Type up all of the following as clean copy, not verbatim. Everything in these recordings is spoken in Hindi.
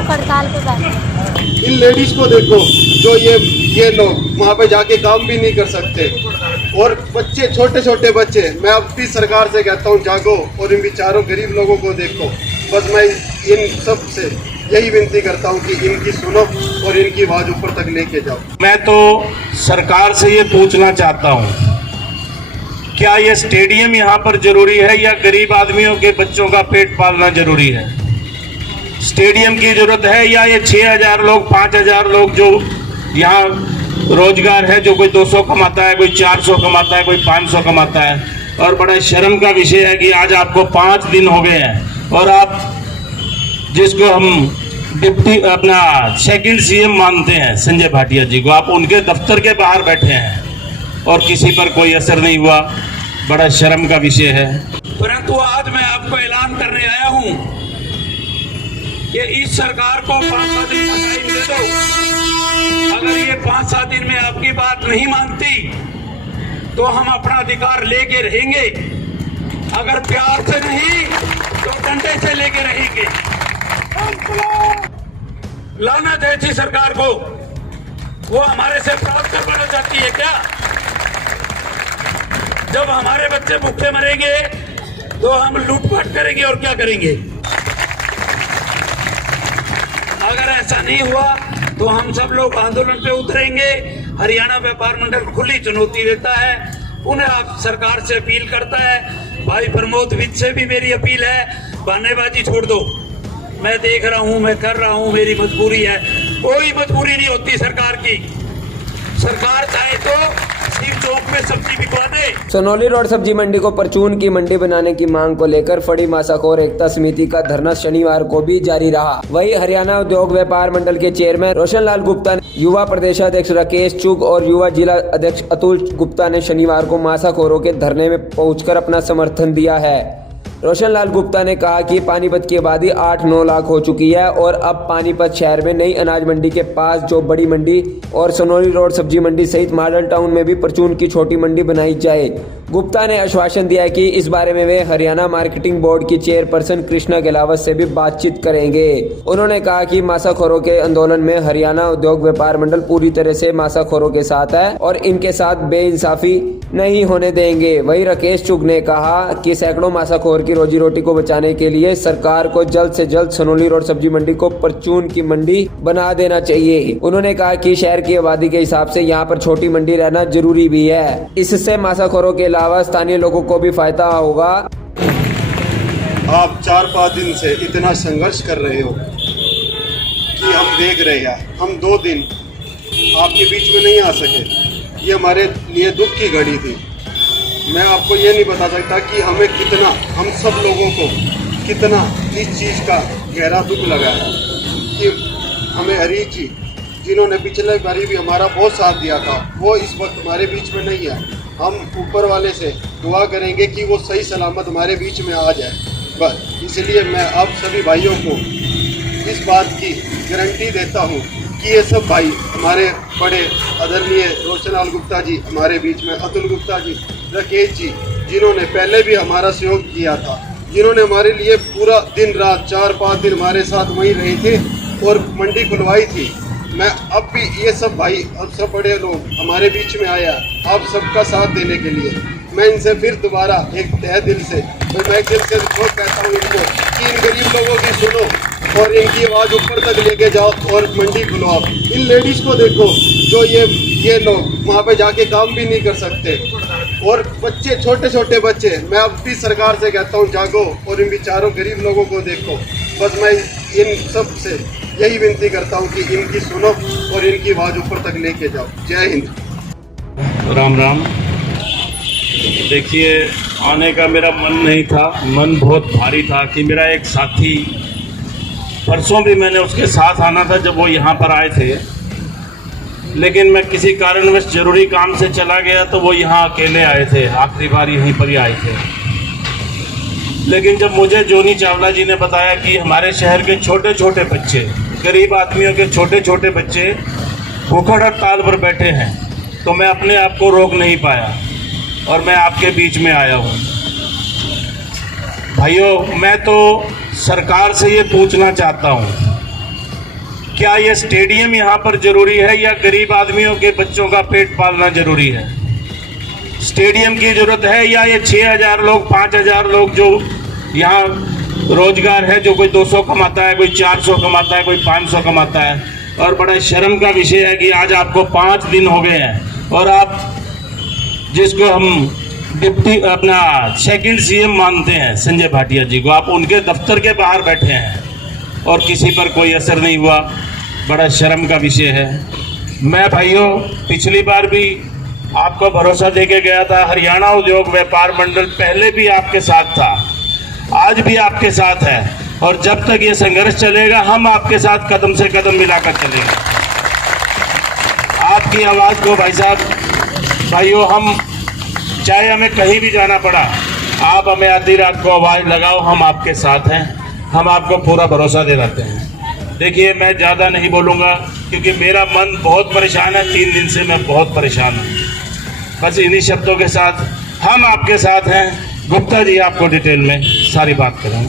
भूख हड़ताल पे बैठे हैं। इन लेडीज को देखो जो ये लोग वहाँ पे जाके काम भी नहीं कर सकते, और बच्चे, छोटे छोटे बच्चे। मैं अपनी सरकार से कहता हूँ जागो और इन बेचारों गरीब लोगों को देखो। बस मैं इन सब से यही विनती करता हूँ कि इनकी सुनो और इनकी आवाज ऊपर तक लेके जाओ। मैं तो सरकार से ये पूछना चाहता हूँ, क्या ये स्टेडियम यहाँ पर जरूरी है या गरीब आदमियों के बच्चों का पेट पालना जरूरी है? स्टेडियम की जरूरत है या ये 6000 लोग, 5000 लोग जो यहाँ रोजगार है, जो कोई 200 कमाता है, कोई 400 कमाता है, कोई 500 कमाता है। और बड़ा शर्म का विषय है कि आज आपको 5 दिन हो गए हैं और आप जिसको हम डिप्टी अपना सेकंड सीएम मानते हैं संजय भाटिया जी को, आप उनके दफ्तर के बाहर बैठे हैं और किसी पर कोई असर नहीं हुआ। बड़ा शर्म का विषय है। परंतु आज मैं आपको ऐलान करने आया हूं कि इस सरकार को 5-7 दिन का टाइम दे दो। अगर ये 5-7 दिन में आपकी बात नहीं मानती तो हम अपना अधिकार लेके रहेंगे। अगर प्यार से नहीं तो डंडे से लेके रहेंगे। लानत है ऐसी सरकार को। वो हमारे से प्राप्त करवाना चाहती है क्या? जब हमारे बच्चे भूखे मरेंगे तो हम लूटपाट करेंगे और क्या करेंगे? अगर ऐसा नहीं हुआ तो हम सब लोग आंदोलन पे उतरेंगे। हरियाणा व्यापार मंडल खुली चुनौती देता है, उन्हें आप सरकार से अपील करता है। भाई प्रमोद विद से भी मेरी अपील है, बहानेबाजी छोड़ दो। मैं देख रहा हूं, मैं कर रहा हूं, मेरी मजबूरी है। कोई मजबूरी नहीं होती सरकार की। सरकार चाहे तो शिव चौक में सब्जी बिकवा दे। सोनौली रोड सब्जी मंडी को परचून की मंडी बनाने की मांग को लेकर फड़ी मासाखोर एकता समिति का धरना शनिवार को भी जारी रहा। वहीं हरियाणा उद्योग व्यापार मंडल के चेयरमैन रोशन लाल गुप्ता ने, युवा प्रदेशाध्यक्ष राकेश चुग और युवा जिला अध्यक्ष अतुल गुप्ता ने शनिवार को मासाखोरों के धरने में पहुंचकर अपना समर्थन दिया है। रोशन लाल गुप्ता ने कहा कि पानीपत की आबादी 8-9 लाख हो चुकी है और अब पानीपत शहर में नई अनाज मंडी के पास जो बड़ी मंडी और सोनौली रोड सब्जी मंडी सहित मॉडल टाउन में भी परचून की छोटी मंडी बनाई जाए। गुप्ता ने आश्वासन दिया कि इस बारे में वे हरियाणा मार्केटिंग बोर्ड की चेयरपर्सन कृष्णा गिलावत से भी बातचीत करेंगे। उन्होंने कहा कि मासाखोरों के आंदोलन में हरियाणा उद्योग व्यापार मंडल पूरी तरह से मासाखोरों के साथ है और इनके साथ बेइंसाफी नहीं होने देंगे। वहीं राकेश चुग ने कहा कि सैकड़ों मासाखोर की रोजी रोटी को बचाने के लिए सरकार को जल्द से जल्द सोनौली रोड सब्जी मंडी को परचून की मंडी बना देना चाहिए। उन्होंने कहा कि शहर की आबादी के हिसाब से यहाँ पर छोटी मंडी रहना जरूरी भी है। इससे मासाखोरों के अलावा स्थानीय लोगों को भी फायदा होगा। आप 4-5 दिन से इतना संघर्ष कर रहे हो कि हम देख रहे हैं। हम 2 दिन आपके बीच में नहीं आ सके, ये हमारे लिए दुख की घड़ी थी। मैं आपको ये नहीं बता सकता कि हमें कितना, हम सब लोगों को कितना इस चीज़ का गहरा दुख लगा है कि हमें हरीश जी, जिन्होंने पिछले बारी भी हमारा बहुत साथ दिया था, वो इस वक्त हमारे बीच में नहीं है। हम ऊपर वाले से दुआ करेंगे कि वो सही सलामत हमारे बीच में आ जाए। बस इसलिए मैं आप सभी भाइयों को इस बात की गारंटी देता हूँ कि ये सब भाई हमारे बड़े आदरणीय रोशन लाल गुप्ता जी हमारे बीच में, अतुल गुप्ता जी, राकेश जी, जिन्होंने पहले भी हमारा सहयोग किया था, जिन्होंने हमारे लिए पूरा दिन रात 4-5 दिन हमारे साथ वहीं रहे थे और मंडी खुलवाई थी। मैं अब भी ये सब भाई, अब सब बड़े लोग हमारे बीच में आया आप सबका साथ देने के लिए। मैं इनसे फिर दोबारा एक तहे दिल से, मैं दिल से कहता हूँ इनको कि इन गरीब लोगों की सुनो और इनकी आवाज़ ऊपर तक लेके जाओ और मंडी खुलवाओ। इन लेडीज़ को देखो जो ये लोग वहाँ पे जाके काम भी नहीं कर सकते, और बच्चे, छोटे छोटे बच्चे। मैं अपनी सरकार से कहता हूँ जागो और इन बेचारों गरीब लोगों को देखो। बस मैं इन सब से यही विनती करता हूँ कि इनकी सुनो और इनकी आवाज़ ऊपर तक लेके जाओ। जय हिंद। राम राम। देखिए, आने का मेरा मन नहीं था, मन बहुत भारी था कि मेरा एक साथी, परसों भी मैंने उसके साथ आना था जब वो यहाँ पर आए थे, लेकिन मैं किसी कारणवश जरूरी काम से चला गया तो वो यहाँ अकेले आए थे, आखिरी बार यहीं पर ही आए थे। लेकिन जब मुझे जोनी चावला जी ने बताया कि हमारे शहर के छोटे छोटे बच्चे, गरीब आदमियों के छोटे छोटे बच्चे भूखड़ हड़ताल पर बैठे हैं, तो मैं अपने आप को रोक नहीं पाया और मैं आपके बीच में आया हूँ। भाइयों, मैं तो सरकार से ये पूछना चाहता हूँ, क्या ये स्टेडियम यहाँ पर जरूरी है या गरीब आदमियों के बच्चों का पेट पालना जरूरी है? स्टेडियम की जरूरत है या ये 6,000 लोग 5,000 लोग जो यहाँ रोजगार है, जो कोई 200 कमाता है, कोई 400 कमाता है, कोई 500 कमाता है। और बड़ा शर्म का विषय है कि आज आपको 5 दिन हो गए हैं और आप जिसको हम डिप्टी अपना सेकंड सीएम मानते हैं संजय भाटिया जी को, आप उनके दफ्तर के बाहर बैठे हैं और किसी पर कोई असर नहीं हुआ। बड़ा शर्म का विषय है। मैं भाइयों पिछली बार भी आपको भरोसा दे के गया था, हरियाणा उद्योग व्यापार मंडल पहले भी आपके साथ था, आज भी आपके साथ है और जब तक ये संघर्ष चलेगा हम आपके साथ कदम से कदम मिलाकर चलेंगे। आपकी आवाज़ को भाई साहब, भाइयों, हम चाहे हमें कहीं भी जाना पड़ा, आप हमें आधी रात को आवाज़ लगाओ, हम आपके साथ हैं, हम आपको पूरा भरोसा दिलाते हैं। देखिए मैं ज़्यादा नहीं बोलूँगा क्योंकि मेरा मन बहुत परेशान है, 3 दिन से मैं बहुत परेशान हूँ। बस इन्हीं शब्दों के साथ हम आपके साथ हैं। गुप्ता जी आपको डिटेल में सारी बात करेंगे।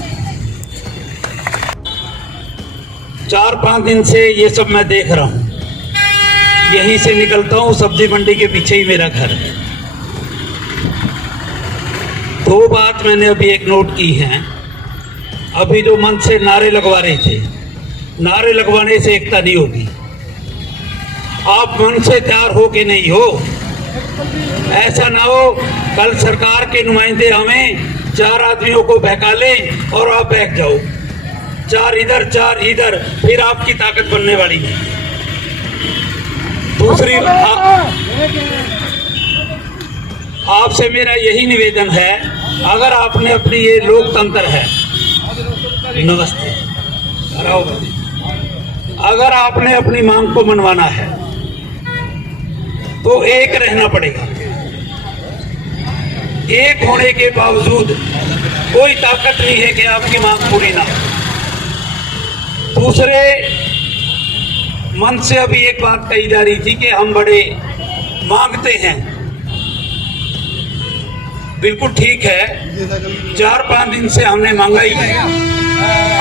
4-5 दिन से ये सब मैं देख रहा हूँ। यहीं से निकलता हूँ, सब्जी मंडी के पीछे ही मेरा घर है। 2 बात मैंने अभी एक नोट की है। अभी जो मन से नारे लगवा रहे थे, नारे लगवाने से एकता नहीं होगी। आप मन से तैयार हो के नहीं हो, ऐसा ना हो कल सरकार के नुमाइंदे हमें 4 आदमियों को बहका लें और आप बहक जाओ, 4 इधर 4 इधर, फिर आपकी ताकत बनने वाली है। दूसरी आपसे मेरा यही निवेदन है, अगर आपने अपनी ये लोकतंत्र है, नमस्ते, अगर आपने अपनी मांग को मनवाना है तो एक रहना पड़ेगा। एक होने के बावजूद कोई ताकत नहीं है कि आपकी मांग पूरी ना हो। दूसरे मन से अभी एक बात कही जा रही थी कि हम बड़े मांगते हैं। बिल्कुल ठीक है, 4-5 दिन से हमने मांगा ही है,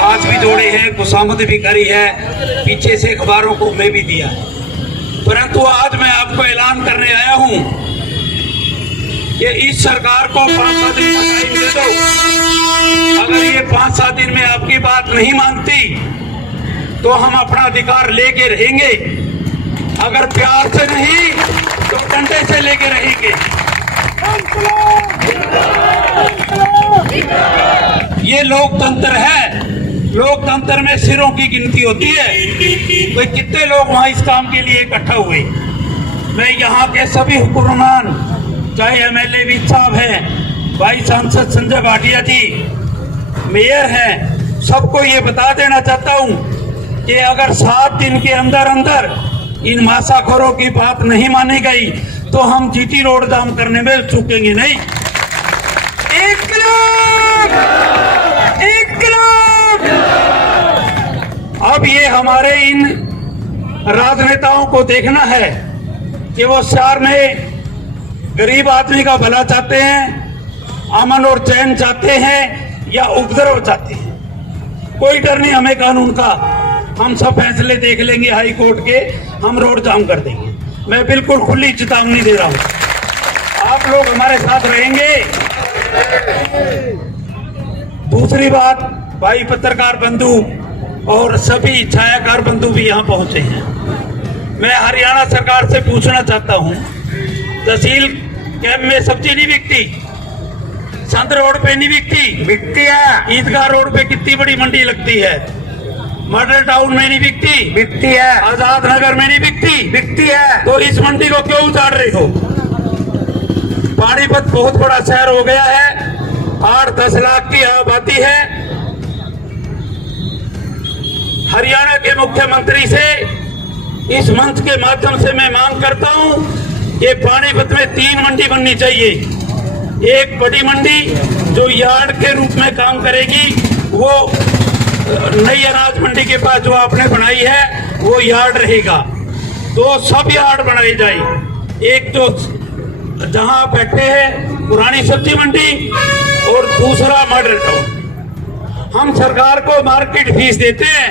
आज भी दौड़े हैं, खुशामद भी करी है, पीछे से अखबारों को मैं भी दिया। परंतु आज मैं आपको ऐलान करने आया हूं कि इस सरकार को 5-7 दिन का टाइम दे दो। अगर ये 5-7 दिन में आपकी बात नहीं मानती तो हम अपना अधिकार लेके रहेंगे। अगर प्यार से नहीं तो डंडे से लेके रहेंगे। ये लोकतंत्र है। लोकतंत्र में सिरों की गिनती होती है, तो कितने लोग वहां इस काम के लिए इकट्ठा हुए। मैं यहाँ के सभी हुक्मरान, चाहे एमएलए विज साहब हैं, भाई सांसद संजय भाटिया जी, मेयर हैं, सबको ये बता देना चाहता हूँ कि अगर 7 दिन के अंदर अंदर इन मासाखोरों की बात नहीं मानी गई तो हम जीटी रोड जाम करने में चूकेंगे नहीं। अब ये हमारे इन राजनेताओं को देखना है कि वो शहर में गरीब आदमी का भला चाहते हैं, अमन और चैन चाहते हैं या उपद्रव चाहते हैं। कोई डर नहीं हमें कानून का, हम सब फैसले देख लेंगे हाई कोर्ट के, हम रोड जाम कर देंगे। मैं बिल्कुल खुली चेतावनी दे रहा हूं, आप लोग हमारे साथ रहेंगे। दूसरी बात, भाई पत्रकार बंधु और सभी छायाकार बंधु भी यहाँ पहुंचे हैं। मैं हरियाणा सरकार से पूछना चाहता हूँ, तहसील कैंप में सब्जी नहीं बिकती, संत रोड पे नहीं बिकती है, ईदगाह रोड पे कितनी बड़ी मंडी लगती है, मॉडल टाउन में नहीं बिकती है, आजाद नगर में नहीं बिकती है, तो इस मंडी को क्यों उतार रहे हो? पानीपत बहुत बड़ा शहर हो गया है, 8-10 लाख की आबादी है। हरियाणा के मुख्यमंत्री से इस मंच के माध्यम से मैं मांग करता हूं कि पानीपत में 3 मंडी बननी चाहिए। एक बड़ी मंडी जो यार्ड के रूप में काम करेगी, वो नई अनाज मंडी के पास जो आपने बनाई है वो यार्ड रहेगा। 2 सब यार्ड बनाई जाए, एक जो जहां आप बैठे हैं पुरानी सब्जी मंडी और दूसरा मॉडल टाउन। हम सरकार को मार्केट फीस देते हैं,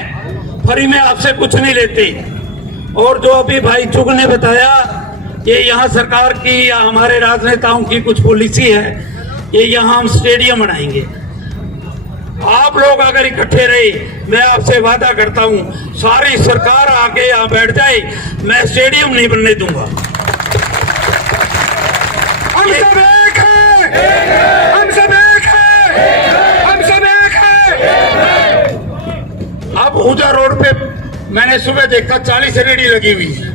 फ्री में आपसे कुछ नहीं लेते। और जो अभी भाई चुग ने बताया कि यहाँ सरकार की या हमारे राजनेताओं की कुछ पॉलिसी है कि यहाँ हम स्टेडियम बनाएंगे। आप लोग अगर इकट्ठे रहे, मैं आपसे वादा करता हूँ सारी सरकार आके यहाँ बैठ जाए, मैं स्टेडियम नहीं बनने दूंगा। हम सब एक हैं, हम सब एक हैं, हम सब एक हैं। अब ऊंचा रोड पे मैंने सुबह देखा 40 रेडी लगी हुई है,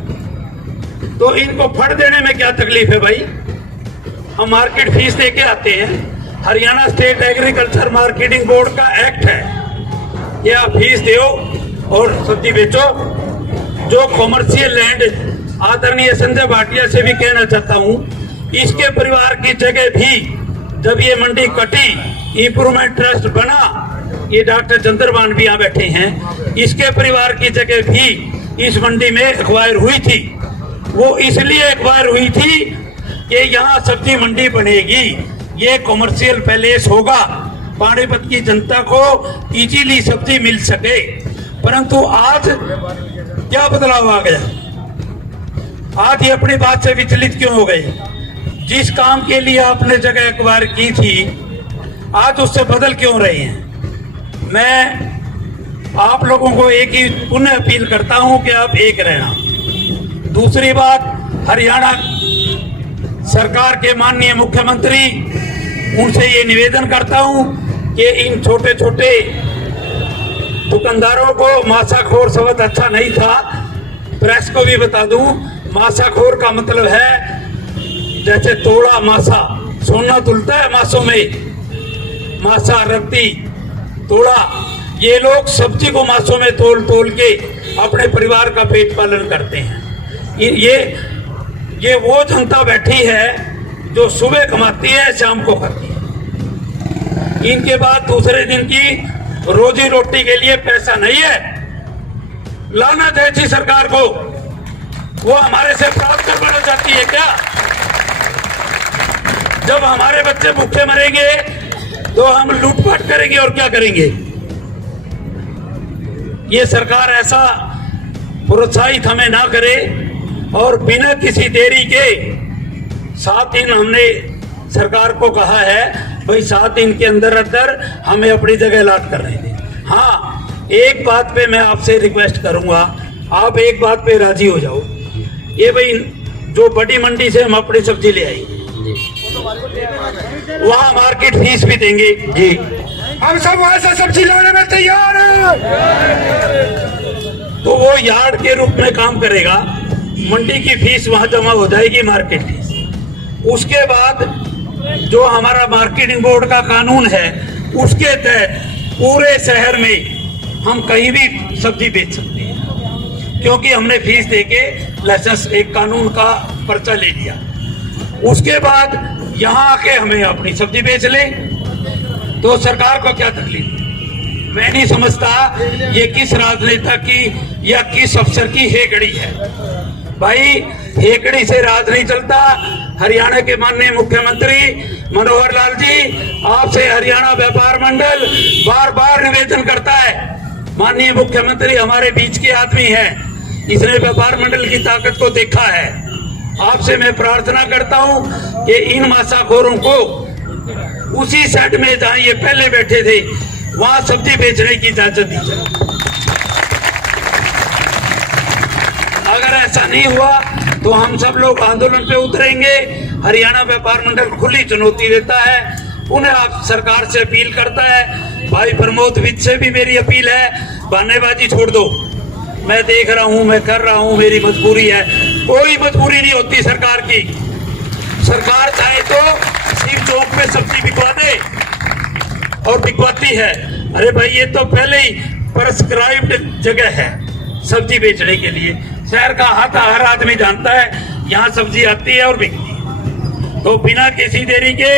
तो इनको फट देने में क्या तकलीफ है भाई? हम मार्केट फीस दे के आते हैं। Haryana state agriculture marketing board का एक्ट है, ये आप फीस दो और सब्जी बेचो। जो कॉमर्शियल लैंड, आदरणीय संजय भाटिया से भी कहना चाहता हूँ, इसके परिवार की जगह भी जब ये मंडी कटी, इंप्रूवमेंट ट्रस्ट बना, ये डॉक्टर चंद्रभान भी यहाँ बैठे हैं, इसके परिवार की जगह भी इस मंडी में एक्वायर हुई थी। वो इसलिए एक्वायर हुई थी कि यहाँ सब्जी मंडी बनेगी, ये कॉमर्शियल पैलेस होगा, पानीपत की जनता को इजीली सब्जी मिल सके। परंतु आज क्या बदलाव आ गया? आज ये अपनी बात से विचलित क्यों हो गए? जिस काम के लिए आपने जगह एक्वायर की थी, आज उससे बदल क्यों रहे हैं? मैं आप लोगों को एक ही पुनः अपील करता हूं कि आप एक रहना। दूसरी बात, हरियाणा सरकार के माननीय मुख्यमंत्री, उनसे ये निवेदन करता हूं कि इन छोटे छोटे दुकानदारों को मासाखोर शब्द अच्छा नहीं था, प्रेस को भी बता दूं, मासाखोर का मतलब है जैसे तोड़ा मासा, सोना तुलता है मासों में, मासा रत्ती तोड़ा, ये लोग सब्जी को मासों में तोल तोल के अपने परिवार का पेट पालन करते हैं। ये वो जनता बैठी है जो सुबह कमाती है, शाम को खाती है। इनके बाद दूसरे दिन की रोजी रोटी के लिए पैसा नहीं है। लाना चाहिए सरकार को, वो हमारे से प्राप्त करवाना चाहती है क्या? जब हमारे बच्चे भूखे मरेंगे तो हम लूटपाट करेंगे और क्या करेंगे? ये सरकार ऐसा प्रोत्साहित हमें ना करे और बिना किसी देरी के 7 दिन हमने सरकार को कहा है, भाई 7 दिन के अंदर अंदर हमें अपनी जगह अलॉट कर रहे थे। हाँ, एक बात पे मैं आपसे रिक्वेस्ट करूंगा, आप एक बात पे राजी हो जाओ। ये भाई जो बड़ी मंडी से हम अपनी सब्जी ले आएंगे, वहाँ मार्केट फीस भी देंगे जी, हम सब वहां से सब्जी लाने में तैयार हैं। तो वो यार्ड के रूप में काम करेगा, मंडी की फीस वहां जमा हो जाएगी, मार्केट फीस। उसके बाद जो हमारा मार्केटिंग बोर्ड का कानून है, उसके तहत पूरे शहर में हम कहीं भी सब्जी बेच सकते हैं, क्योंकि हमने फीस देके लाइसेंस, एक कानून का पर्चा ले लिया। उसके बाद यहाँ आके हमें अपनी सब्जी बेच ले, तो सरकार को क्या तकलीफ? मैं नहीं समझता ये किस राजनेता की या किस अफसर की हेकड़ी है। भाई हेकड़ी से राज नहीं चलता। हरियाणा के माननीय मुख्यमंत्री मनोहर लाल जी, आपसे हरियाणा व्यापार मंडल बार बार निवेदन करता है। माननीय मुख्यमंत्री हमारे बीच के आदमी हैं, इसने व्यापार मंडल की ताकत को देखा है। आपसे मैं प्रार्थना करता हूं कि इन मासाखोरों को उसी साइड में जहां ये पहले बैठे थे, वहां सब्जी बेचने की इजाजत दी जाए। अगर ऐसा नहीं हुआ तो हम सब लोग आंदोलन पे उतरेंगे। हरियाणा व्यापार मंडल खुली चुनौती देता है, उन्हें आप सरकार से अपील करता है। भाई प्रमोद विद से भी मेरी अपील है, बहानेबाजी छोड़ दो। मैं देख रहा हूं, मैं कर रहा हूं, मेरी मजबूरी है। कोई मजबूरी नहीं होती सरकार की। सरकार चाहे तो सिर्फ चौक पे सब्जी बिकवा दे, और बिकवाती है। अरे भाई ये तो पहले ही प्रेस्क्राइब्ड जगह है सब्जी बेचने के लिए। शहर का हर आदमी जानता है यहाँ सब्जी आती है और बिकती है। तो बिना किसी देरी के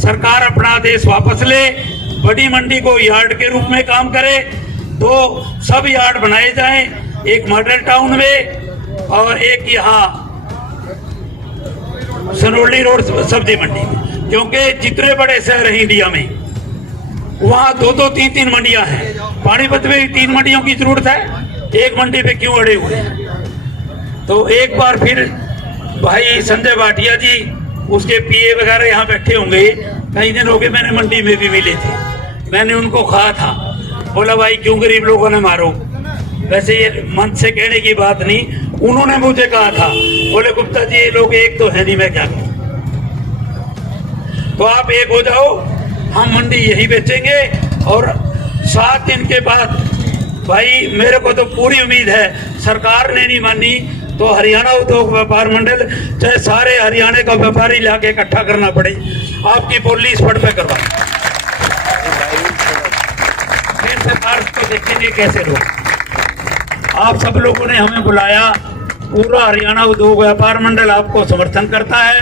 सरकार अपना आदेश वापस ले, बड़ी मंडी को यार्ड के रूप में काम करे। तो सब यार्ड बनाए जाएं, एक मॉडल टाउन में और एक यहाँ सनोली रोड सब्जी मंडी में। क्योंकि जितने बड़े शहर हैं इंडिया में, वहाँ 2-2, 3-3 मंडियां हैं। पानीपत में 3 मंडियों की जरूरत है। एक मंडी पे क्यों अड़े हुए हैं? तो एक बार फिर भाई संजय भाटिया जी, उसके पीए वगैरह यहाँ बैठे होंगे, कई दिन हो गए मैंने मंडी में भी मिले थे, मैंने उनको कहा था, बोला भाई क्यों गरीब लोगों ने मारो, वैसे ये मन से कहने की बात नहीं, उन्होंने मुझे कहा था, बोले गुप्ता जी ये लोग एक तो है नहीं, मैं क्या करूं। तो आप एक हो जाओ, हम मंडी यही बेचेंगे। और 7 दिन के बाद भाई मेरे को तो पूरी उम्मीद है, सरकार ने नहीं मानी तो हरियाणा उद्योग व्यापार मंडल चाहे सारे हरियाणा का व्यापारी लाके इकट्ठा करना पड़े, आपकी बोली स्पॉट पे करवा, फिर सरकार को देखेंगे कैसे लोग। आप सब लोगों ने हमें बुलाया, पूरा हरियाणा उद्योग व्यापार मंडल आपको समर्थन करता है।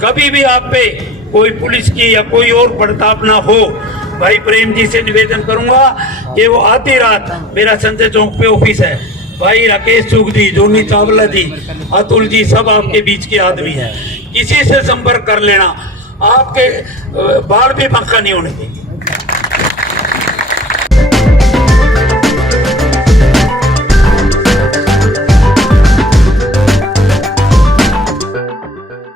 कभी भी आप पे कोई पुलिस की या कोई और बर्ताव ना हो, भाई प्रेम जी से निवेदन करूंगा कि वो आधी रात, मेरा संजय चौक पे ऑफिस है, भाई राकेश चूक जी, जोनी चावला जी, अतुल जी, सब आपके बीच के आदमी हैं, किसी से संपर्क कर लेना, आपके बाल भी बांका नहीं होने देंगे।